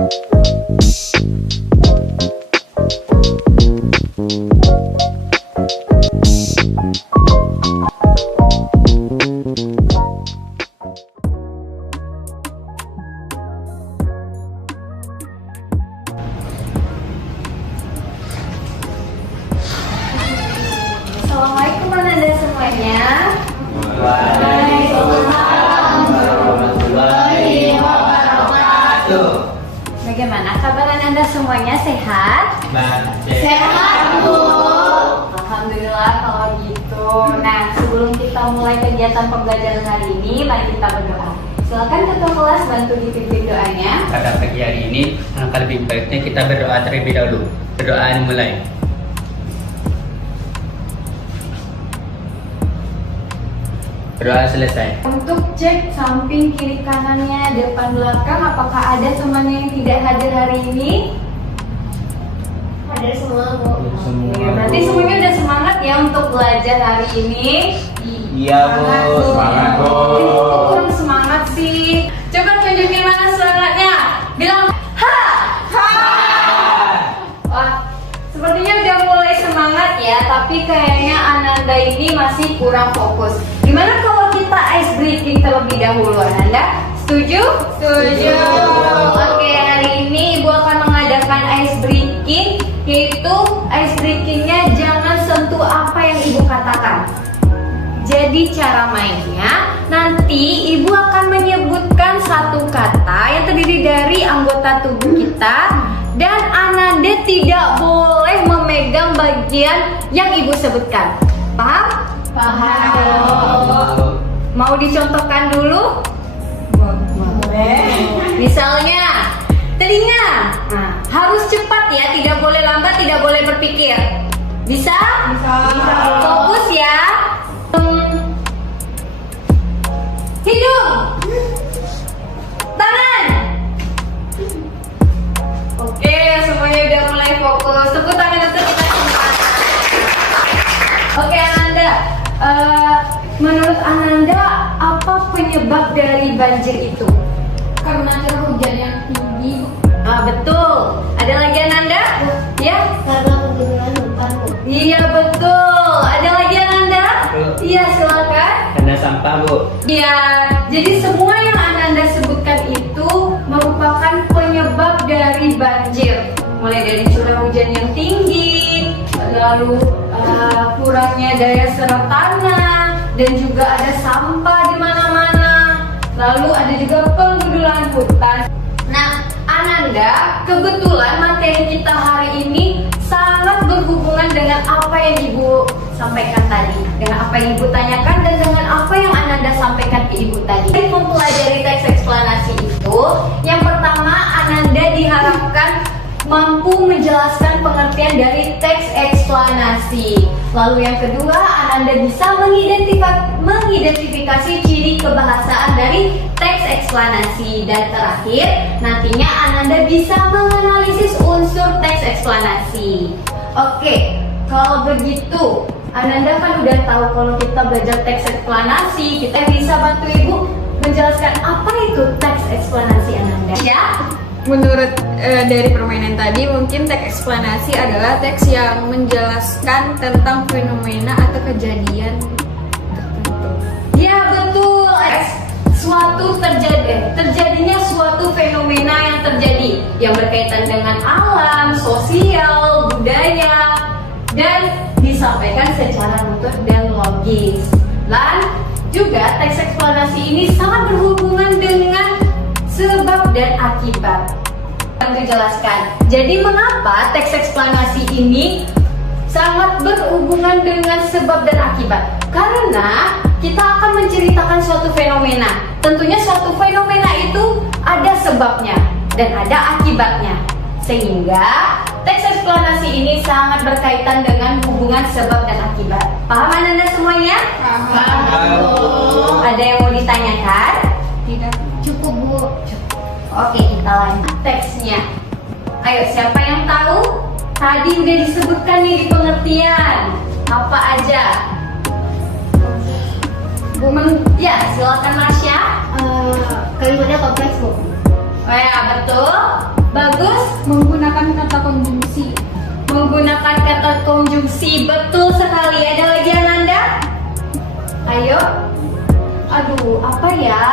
Assalamualaikum Anda semuanya. Waalaikumsalam warahmatullahi wabarakatuh. Bagaimana kabar Anda semuanya, sehat? Sehat, Bu. Alhamdulillah kalau gitu. Nah, sebelum kita mulai kegiatan pembelajaran hari ini, mari kita berdoa. Silakan ketua kelas bantu dipimpin doanya. Pada pagi hari ini, alangkah lebih baiknya kita berdoa terlebih dahulu. Berdoa dimulai. Berdoa selesai. Untuk cek samping kiri kanannya, depan belakang, apakah ada temannya yang tidak hadir hari ini? Ada semua, Bu. Oke, berarti semuanya udah semangat ya untuk belajar hari ini. Iya, Bu. Semangat, Bu. Kok kurang semangat sih? Coba tunjukin mana semangatnya. Bilang ha. Ha. Wah, sepertinya udah mulai semangat ya, tapi kayaknya Ananda ini masih kurang fokus. Gimana kalau kita ice breaking terlebih dahulu, Ananda? Setuju? Setuju. Oke, hari ini Ibu akan mengadakan ice breaking, yaitu ice breakingnya jangan sentuh apa yang Ibu katakan. Jadi cara mainnya, nanti Ibu akan menyebutkan satu kata yang terdiri dari anggota tubuh kita, dan Ananda tidak boleh memegang bagian yang Ibu sebutkan. Paham? Paham. Mau dicontohkan dulu? Boleh. Misalnya, telinga. Nah, harus cepat ya, tidak boleh lambat, tidak boleh berpikir. Bisa? Bisa. Fokus ya. Hidung. Tangan. Oke, semuanya udah mulai fokus. Tepuk tangan untuk kita semua. Oke, Ananda. Menurut Ananda, apa penyebab dari banjir itu? Karena curah hujan yang tinggi. Betul. Ada lagi Ananda? Ya? Karena penggunaan hutan. Iya, betul. Ada lagi Ananda? Iya, silakan. Karena sampah, Bu. Iya, jadi semua yang Ananda sebutkan itu merupakan penyebab dari banjir. Mulai dari curah hujan yang tinggi, lalu kurangnya daya serap tanah, dan juga ada sampah di mana-mana. Lalu ada juga penggundulan hutan. Nah, Ananda, kebetulan materi kita hari ini sangat berhubungan dengan apa yang Ibu sampaikan tadi, dengan apa yang Ibu tanyakan, dan dengan apa yang Ananda sampaikan ke Ibu tadi. Jadi mempelajari teks eksplanasi itu, yang pertama Ananda diharapkan mampu menjelaskan pengertian dari teks eksplanasi. Lalu yang kedua, Ananda bisa mengidentifikasi ciri kebahasaan dari teks eksplanasi. Dan terakhir, nantinya Ananda bisa menganalisis unsur teks eksplanasi. Oke, kalau begitu, Ananda kan udah tahu kalau kita belajar teks eksplanasi, kita bisa bantu Ibu menjelaskan apa itu teks eksplanasi Ananda. Ya? Menurut dari permainan tadi, mungkin teks eksplanasi adalah teks yang menjelaskan tentang fenomena atau kejadian tertentu. Ya, betul. Terjadinya suatu fenomena yang terjadi yang berkaitan dengan alam, sosial, budaya, dan disampaikan secara nutur dan logis. Dan juga teks eksplanasi ini sangat berhubungan dengan sebab dan akibat. Bantu jelaskan. Jadi mengapa teks eksplanasi ini sangat berhubungan dengan sebab dan akibat? Karena kita akan menceritakan suatu fenomena. Tentunya suatu fenomena itu ada sebabnya dan ada akibatnya. Sehingga teks eksplanasi ini sangat berkaitan dengan hubungan sebab dan akibat. Paham Anda semuanya? Paham. Ada yang mau ditanyakan? Tidak. Cukup, Bu. Oke, kita lanjut teksnya. Ayo, siapa yang tahu? Tadi udah disebutkan nih di pengertian. Apa aja? Ya, silakan Masya. Kalimatnya kompleks, Bu. Oh ya, betul. konjungsi. Betul sekali. Ada lagi Ananda? Ayo. Aduh, apa ya?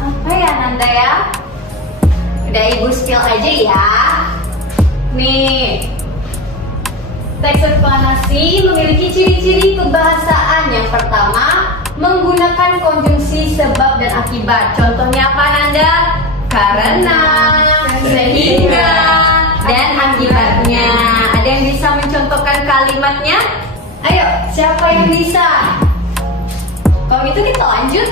Apa ya Ananda ya? Udah ibu spill aja ya. Nih, teks eksplanasi memiliki ciri-ciri kebahasaan. Yang pertama, menggunakan konjungsi sebab dan akibat. Contohnya apa Nanda? Karena, sehingga, dan akibatnya. Ada yang bisa mencontohkan kalimatnya? Ayo, siapa yang bisa? Kalau gitu kita lanjut.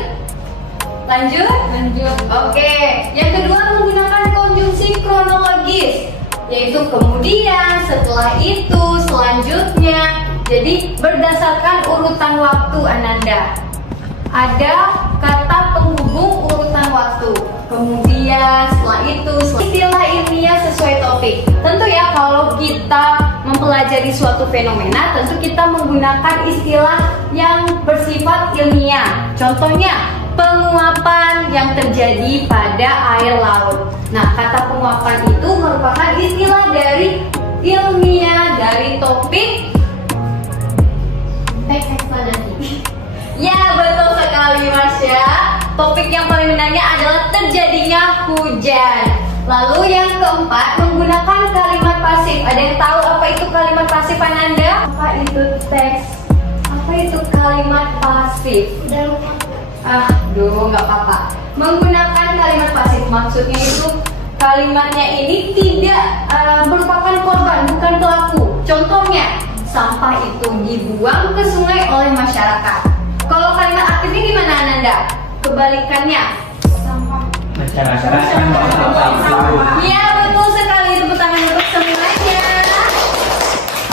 Lanjut. Oke. Yang kedua, menggunakan konjungsi kronologis, yaitu kemudian, setelah itu, selanjutnya. Jadi berdasarkan urutan waktu Ananda. Ada kata penghubung urutan waktu. Kemudian, setelah itu, istilah ilmiah sesuai topik. Tentu ya kalau kita mempelajari suatu fenomena, tentu kita menggunakan istilah yang bersifat ilmiah. Contohnya, penguapan yang terjadi pada air laut. Nah, kata penguapan itu merupakan istilah dari ilmiah dari topik Teks eksplanasi. ya, betul sekali Masya. Topik yang paling menariknya adalah terjadinya hujan. Lalu yang keempat, menggunakan kalimat pasif. Ada yang tahu apa itu kalimat pasif Ananda? Apa itu teks? Apa itu kalimat pasif? Udah lupa. Aduh, nggak apa-apa. Menggunakan kalimat pasif maksudnya itu kalimatnya ini tidak merupakan korban, bukan pelaku. Contohnya, sampah itu dibuang ke sungai oleh masyarakat. Kalau kalimat aktifnya gimana Ananda? Kebalikannya. Masyarakat kan sampah. Iya, betul sekali. Tepuk tangan untuk semuanya.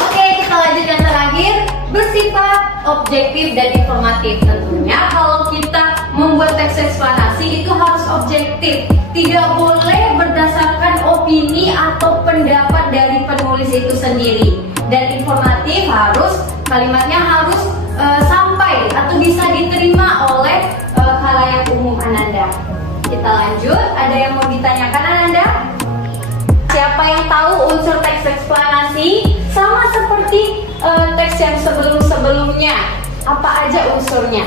Oke, kita lanjut yang terakhir. Bersifat objektif dan informatif. Tentunya kalau kita membuat teks eksplanasi itu harus objektif. Tidak boleh berdasarkan opini atau pendapat dari penulis itu sendiri. Dan informatif kalimatnya harus sampai atau bisa diterima oleh khalayak umum Ananda. Kita lanjut, ada yang mau ditanyakan Ananda? Siapa yang tahu unsur teks eksplanasi? Sama seperti teks yang sebelum-sebelumnya. Apa aja unsurnya?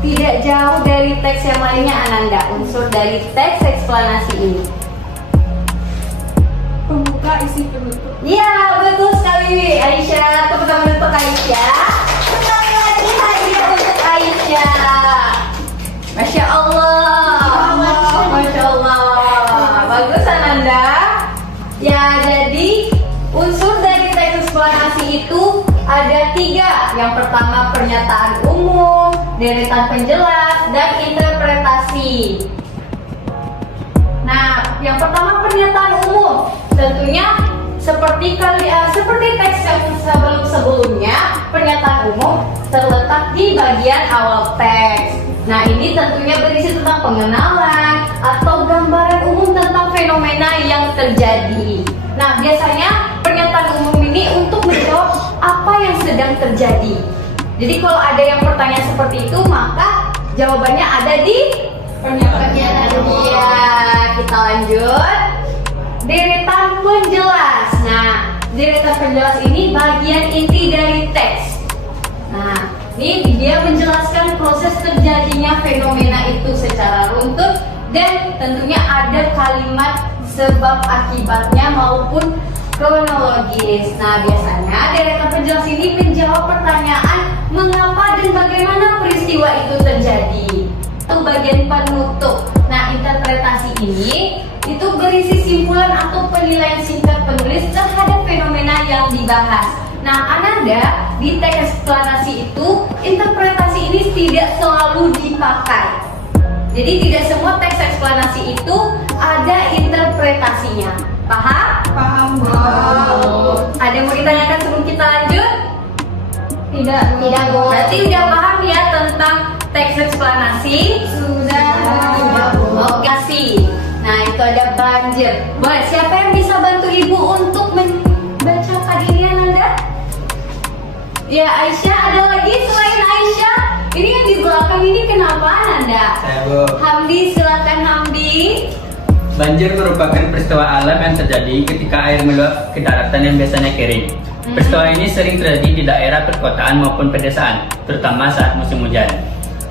Tidak jauh dari teks yang lainnya Ananda. Unsur dari teks eksplanasi ini. Pembuka, isi, penutup. Iya, betul sekali Aisyah. Tepuk tangan untuk Aisyah. Sekali lagi hadiah untuk Aisyah. Masya Allah. Masya Allah. Bagus Ananda. Ya, jadi unsur dari teks eksplanasi itu ada 3. Yang pertama pernyataan umum, deretan penjelas, dan interpretasi. Nah, yang pertama pernyataan umum. Tentunya seperti teks yang sebelumnya, pernyataan umum terletak di bagian awal teks. Nah, ini tentunya berisi tentang pengenalan atau gambaran umum tentang fenomena yang terjadi. Nah, biasanya pernyataan umum ini untuk menjawab apa yang sedang terjadi. Jadi kalau ada yang pertanyaan seperti itu, maka jawabannya ada di pernyataan. Iya, kita lanjut. Deretan penjelas. Nah, deretan penjelas ini bagian inti dari teks. Nah, ini dia menjelaskan proses terjadinya fenomena itu secara runtut dan tentunya ada kalimat sebab akibatnya maupun kronologis. Nah, biasanya deretan penjelas ini menjawab pertanyaan mengapa dan bagaimana peristiwa itu terjadi. Itu bagian penutup. Nah, interpretasi ini itu berisi simpulan atau penilaian singkat penulis terhadap fenomena yang dibahas. Nah, Ananda di teks eksplanasi itu interpretasi ini tidak selalu dipakai. Jadi tidak semua teks eksplanasi itu ada interpretasinya. Paham? Paham, Bu. Ada yang mau ditanyakan sebelum kita lanjut? Tidak, Bu. Berarti udah paham ya tentang teks eksplanasi? Sudah. Oke, kasih. Nah, itu ada banjir. Boleh, siapa yang bisa bantu ibu untuk membacakan ini Ananda? Ya, Aisyah. Ada lagi selain Aisyah? Ini yang di belakang ini kenapa Ananda? Saya, Bu. Hamdi, silakan Hamdi. Banjir merupakan peristiwa alam yang terjadi ketika air meluap ke daratan yang biasanya kering. Peristiwa ini sering terjadi di daerah perkotaan maupun pedesaan, terutama saat musim hujan.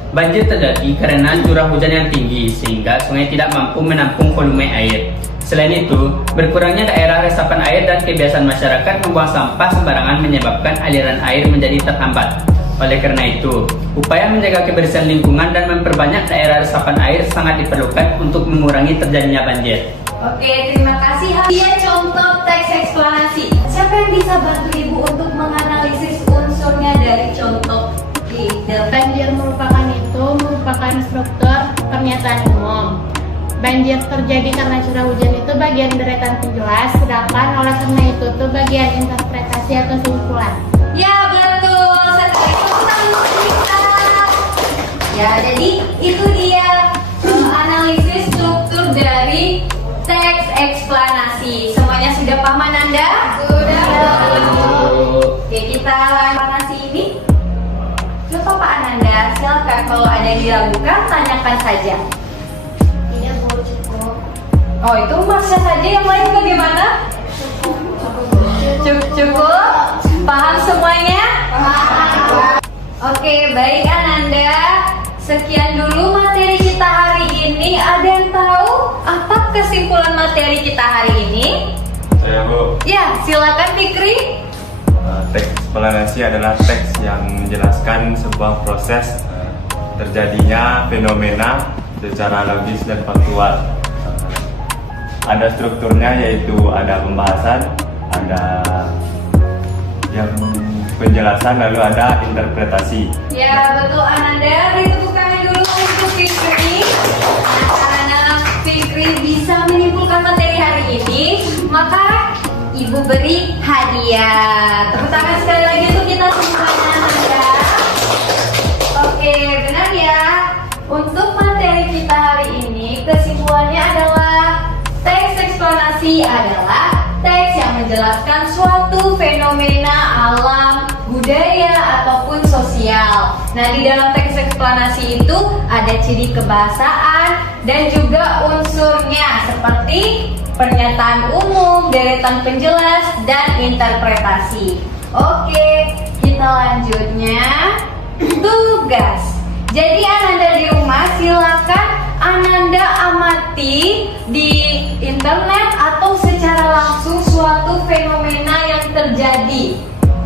Banjir terjadi karena curah hujan yang tinggi sehingga sungai tidak mampu menampung volume air. Selain itu, berkurangnya daerah resapan air dan kebiasaan masyarakat membuang sampah sembarangan menyebabkan aliran air menjadi terhambat. Oleh karena itu, upaya menjaga kebersihan lingkungan dan memperbanyak daerah resapan air sangat diperlukan untuk mengurangi terjadinya banjir. Oke, terima kasih. Dia contoh teks eksplanasi. Siapa yang bisa bantu Ibu untuk menganalisis unsurnya dari contoh ide? Banjir merupakan struktur pernyataan umum. Banjir terjadi karena curah hujan itu bagian deretan penjelas, sedangkan oleh karena itu bagian interpretasi atau simpulan. Ya, betul. Ya, jadi itu dia analisis struktur dari teks eksplanasi. Semuanya sudah paham, Ananda? Sudah. Oke, kita eksplanasi ini. Coba Pak Ananda, silakan kalau ada yang diragukan, tanyakan saja. Tidak mau cukup. Oh, itu maksudnya saja, yang lain bagaimana? Cukup? Paham semuanya? Paham. Oke, baik Ananda. Sekian dulu materi kita hari ini. Ada yang tahu apa kesimpulan materi kita hari ini? Saya Bu. Ya, silakan Fikri. Teks eksplanasi adalah teks yang menjelaskan sebuah proses terjadinya fenomena secara logis dan faktual. Ada strukturnya, yaitu ada pembahasan, ada yang penjelasan, lalu ada interpretasi. Ya, betul Ananda. Beri tepuk tangan dulu untuk Fikri. Nah, karena Fikri bisa menyimpulkan materi hari ini, maka Ibu beri hadiah. Tepuk tangan sekali lagi untuk kita semuanya, Ananda. Oke, benar ya. Untuk materi kita hari ini, kesimpulannya adalah teks eksplanasi adalah teks yang menjelaskan suatu fenomena alam, budaya, ataupun sosial. Nah, di dalam teks eksplanasi itu ada ciri kebahasaan dan juga unsurnya seperti pernyataan umum, deretan penjelas, dan interpretasi. Oke, kita lanjutnya. Tugas. Jadi Ananda di rumah silakan Ananda amati di internet atau secara langsung suatu fenomena yang terjadi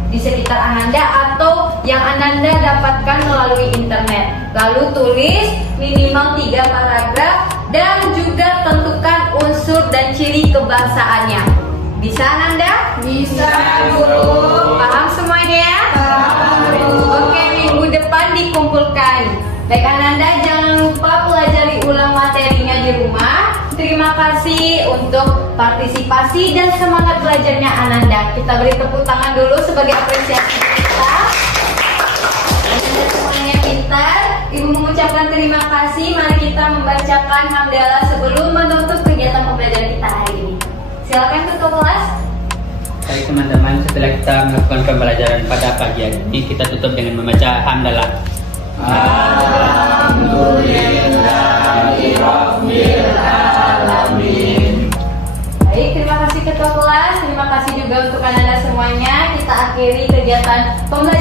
di sekitar Ananda atau yang Ananda dapatkan melalui internet. Lalu tulis minimal 3 paragraf dan juga tentukan unsur dan ciri kebahasaannya. Bisa Ananda? Bisa, Bu. Paham semuanya? Oke, minggu depan dikumpulkan. Baik Ananda, jangan lupa pelajari ulang materinya di rumah. Terima kasih untuk partisipasi dan semangat belajarnya Ananda. Kita beri tepuk tangan dulu sebagai apresiasi kita. Ananda semuanya pintar. Ibu mengucapkan terima kasih. Mari kita membacakan hamdalah sebelum menutup kegiatan pembelajaran kita hari ini. Silakan ketua kelas. Baik teman-teman, setelah kita melakukan pembelajaran pada pagi hari ini, kita tutup dengan membaca hamdalah. Baik, terima kasih ketua kelas. Terima kasih juga untuk Ananda semuanya. Kita akhiri kegiatan pembelajaran